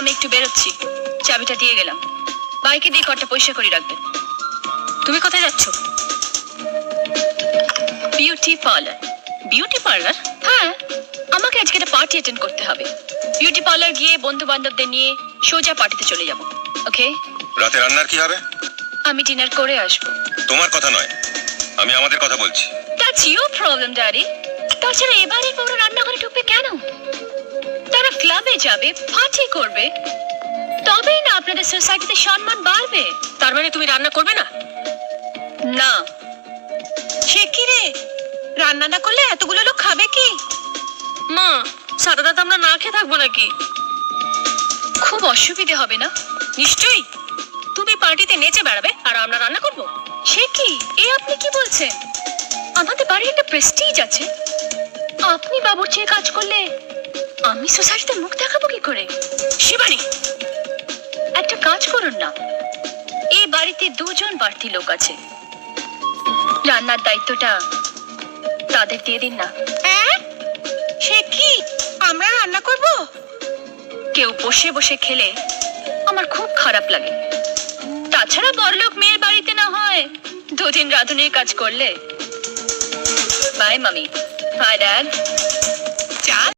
আমি একটু বেরোচ্ছি, চাবিটা দিয়ে গেলাম। বাইকে দিয়ে কটা পয়সা করে রাখবে। তুমি কোথায় যাচ্ছ? Beauty parlour. Beauty parlour? হ্যাঁ, আমাকে আজকে একটা পার্টি অ্যাটেন্ড করতে হবে। বিউটি পার্লার গিয়ে বন্ধু বান্ধবদের নিয়ে সোজা পার্টিতে চলে যাব। ওকে? রাতে রান্নার কি হবে? আমি ডিনার করে আসবো। তোমার কথা নয়, আমি আমাদের কথা বলছি। That's your problem daddy. তাছাড়া এবারে বড় রান্নাঘরে ঢুকবে কেন? তারা ক্লাবে যাবে, পার্টি করবে, তবেই না আপনাদের সোসাইটিতে সম্মান বাড়বে। তার মানে তুমি রান্না করবে না? না। সে কি রে, রান্না না করলে এতগুলো লোক খাবে কি? মা, সারা রাত আমরা না খেয়ে থাকবো নাকি? খুব অসুবিধে হবে না? নিশ্চয়ই। তুমি পার্টিতে নেচে বেড়াবে আর আমরা রান্না করবো। সে কি, এ আপনি কি বলছেন? আমাদের বাড়ির একটা প্রেস্টিজ আছে। আপনি বাবুর্চির কাজ করলে আমি সোসাইটিতে মুখ দেখাবো কি করে? শিবানী, একটা কাজ করুন না, এই বাড়িতে দুজন বাড়তি লোক আছে, রান্নার দায়িত্বটা তাদের দিয়ে দিন না। হ্যাঁ, সে কি, আমরা রান্না করব? কেউ বসে বসে খেলে আমার খুব খারাপ লাগে। তাছাড়া বড়লোক মেয়ের বাড়িতে না হয় দুদিন রাঁধুনির কাজ করলে। বাই মামি, বাই ড্যাড। চা